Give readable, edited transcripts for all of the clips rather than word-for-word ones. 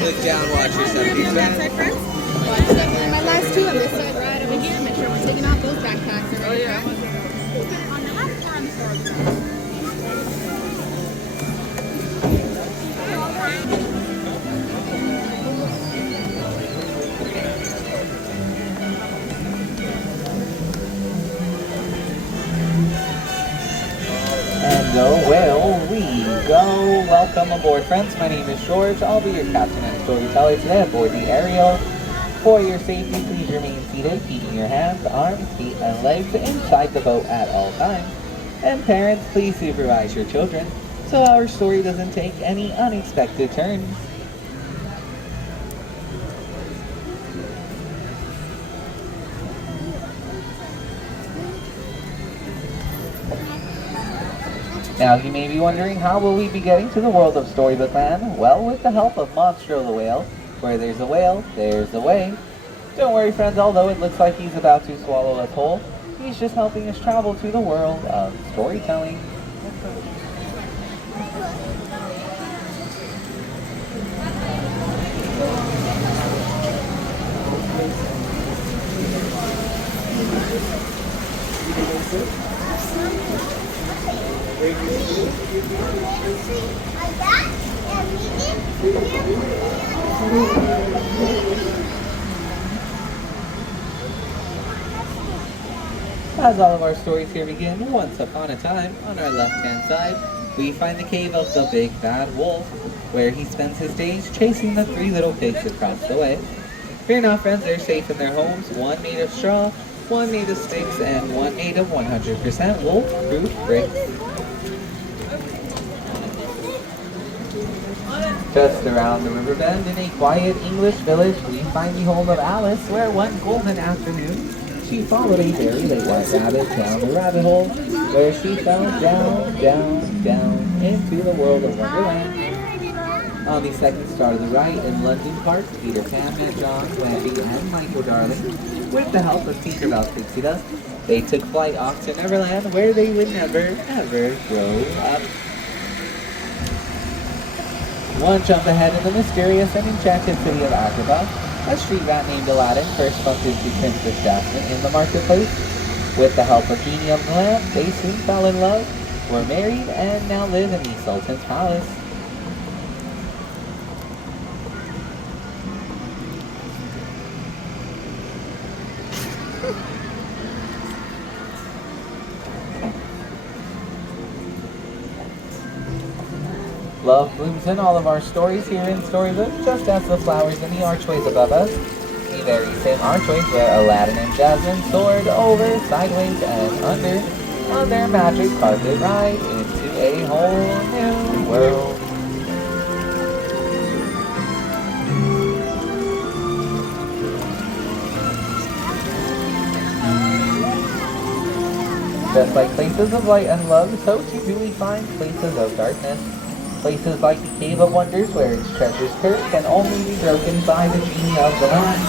Look down, watch yourself. My last two on this side, right over here. Make sure we're taking off those backpacks. Oh, yeah. On the left hand. And away we go. Welcome aboard, friends. My name is George. I'll be your captain and storyteller today aboard the Ariel. For your safety, please remain seated, keeping your hands, arms, feet, and legs inside the boat at all times. And parents, please supervise your children so our story doesn't take any unexpected turns. Now you may be wondering, how will we be getting to the world of Storybook Land? Well, with the help of Monstro the Whale. Where there's a whale, there's a way. Don't worry, friends, although it looks like he's about to swallow us whole, he's just helping us travel to the world of storytelling. As all of our stories here begin, once upon a time, on our left-hand side, we find the cave of the Big Bad Wolf, where he spends his days chasing the three little pigs across the way. Fear not, friends, they're safe in their homes, one made of straw, one made of sticks, and one made of 100% wolf-proof bricks. Just around the river bend, in a quiet English village, we find the home of Alice, where one golden afternoon, she followed a very late white rabbit down the rabbit hole, where she fell down, down, down into the world of Wonderland. On the second star to the right, in London Park, Peter Pan met John, Wendy, and Michael Darling. With the help of Tinkerbell's Pixie Dust, they took flight off to Neverland, where they would never, ever grow up. One jump ahead in the mysterious and enchanted city of Agrabah, a street rat named Aladdin first bumped into Princess Jasmine in the marketplace. With the help of Genie of the Lamp, they soon fell in love, were married, and now live in the Sultan's palace. Love blooms in all of our stories here in Storybook, just as the flowers in the archways above us. The very same archways where Aladdin and Jasmine soared over, sideways, and under on their magic carpet ride into a whole new world. Just like places of light and love, so too do we find places of darkness. Places like the Cave of Wonders, where its treasures cursed can only be broken by the Genie of the Lamp.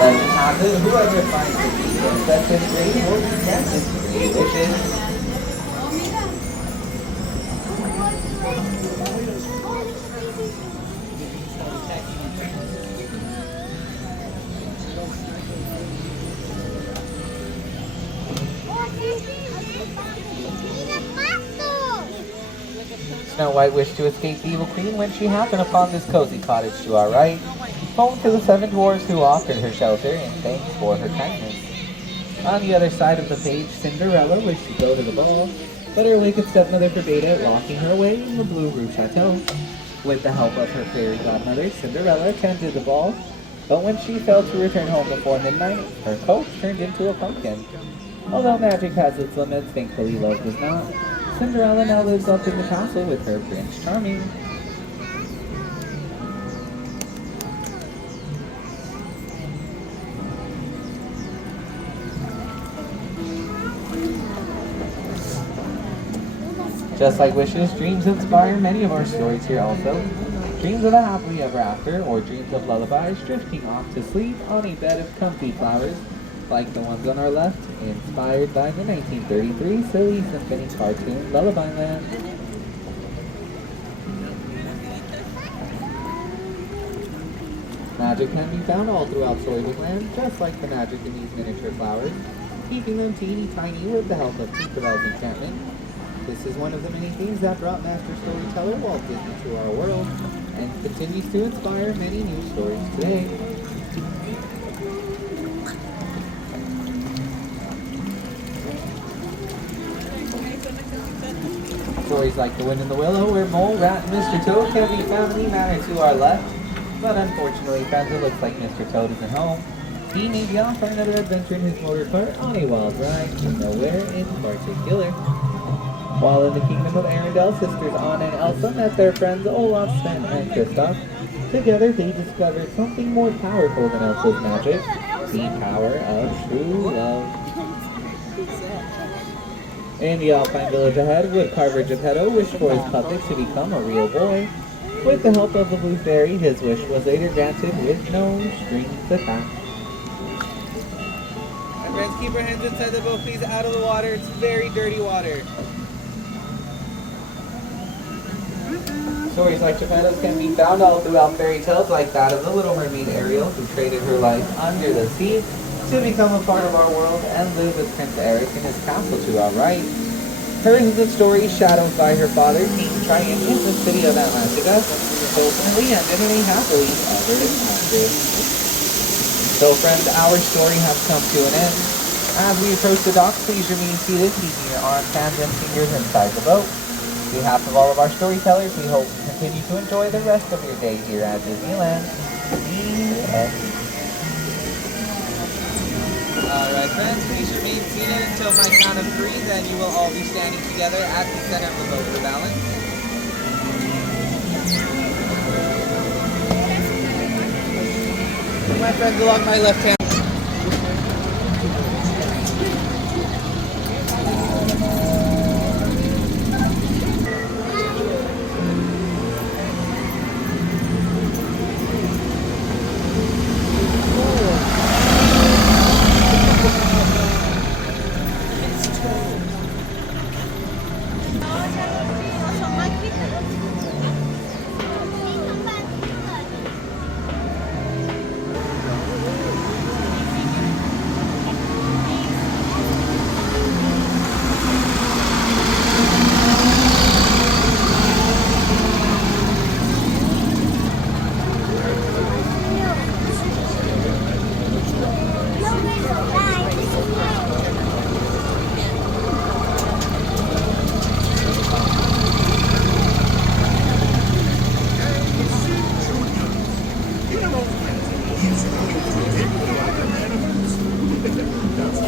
Let it have it, whoever finds the key and sets it free will be granted three wishes. Snow White wished to escape the evil queen when she happened upon this cozy cottage to our right, home to the 7 dwarfs who offered her shelter in thanks for her kindness. On the other side of the page, Cinderella wished to go to the ball, but her wicked stepmother forbade it, locking her away in the Blue Roof Chateau. With the help of her fairy godmother, Cinderella attended the ball, but when she failed to return home before midnight, her coat turned into a pumpkin. Although magic has its limits, thankfully love does not. Cinderella now lives up in the castle with her Prince Charming. Just like wishes, dreams inspire many of our stories here also. Dreams of a happily ever after, or dreams of lullabies, drifting off to sleep on a bed of comfy flowers, like the ones on our left, inspired by the 1933 Silly Symphony cartoon Lullaby Land. Magic can be found all throughout Storybook Land, just like the magic in these miniature flowers, keeping them teeny tiny with the help of Tinkerbell's enchantment. This is one of the many themes that brought master storyteller Walt Disney to our world, and continues to inspire many new stories today. Stories like The Wind in the Willow, where Mole, Rat, and Mr. Toad can be found in the manor to our left, but unfortunately, friends, it looks like Mr. Toad isn't home. He may be off for another adventure in his motor cart on a wild ride to nowhere in particular. While in the kingdom of Arendelle, sisters Anna and Elsa met their friends Olaf, Sven, and Kristoff. Together, they discovered something more powerful than Elsa's magic, the power of true love. In the Alpine village ahead, Woodcarver Geppetto wished for his puppet to become a real boy. With the help of the Blue Fairy, his wish was later granted with no strings attached. My friends, keep your hands inside the boat, please, out of the water. It's very dirty water. Stories like Geppetto's can be found all throughout fairy tales, like that of the Little Mermaid Ariel, who traded her life under the sea to become a part of our world and live with Prince Eric in his castle to our right. Hers is a story shadowed by her father, King Triton, in the city of Atlantica, ultimately ended in a happily ever after. So friends, our story has come to an end. As we approach the docks, please remain seated, keeping your arms, hands, and fingers inside the boat. On behalf of all of our storytellers, we hope you continue to enjoy the rest of your day here at Disneyland. The end. Alright friends, please remain seated until my count of 3, then you will all be standing together at the center of the boat for balance. My friends along my left hand.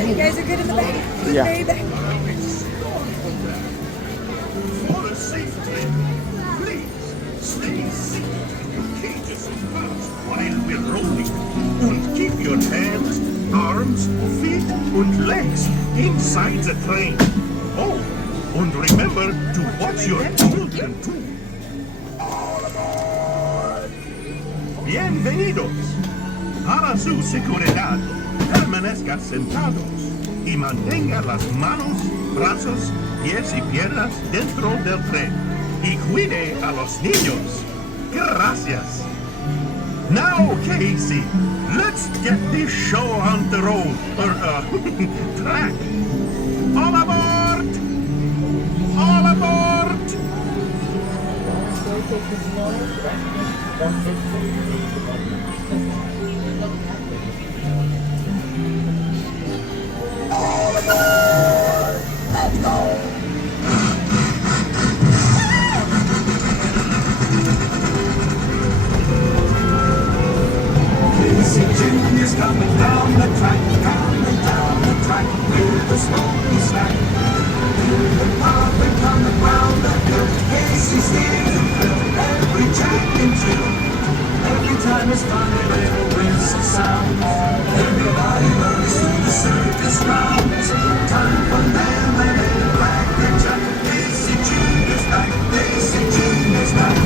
You guys are good in the back? Yeah. Very back. For safety, please stay seated in cages first while we're rolling. And keep your hands, arms, feet, and legs inside the train. Oh, and remember to watch your children too. Bienvenidos. Para su seguridad, permanezcan sentados y mantenga las manos, brazos, pies y piernas dentro del tren. Y cuide a los niños. Gracias. Now, Casey, let's get this show on the road, or track. All aboard! All aboard! Casey Jr.'s coming down the track, with a smoky snack. With the pop and on the ground, the hill, Casey's here to fill every jack and jill. Every time it's fun, a little whistle sounds. Everybody runs to the circus grounds. Time for them and a black and jack. Casey Jr.'s back, Casey Jr.'s back.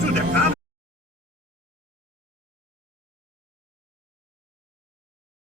to the car.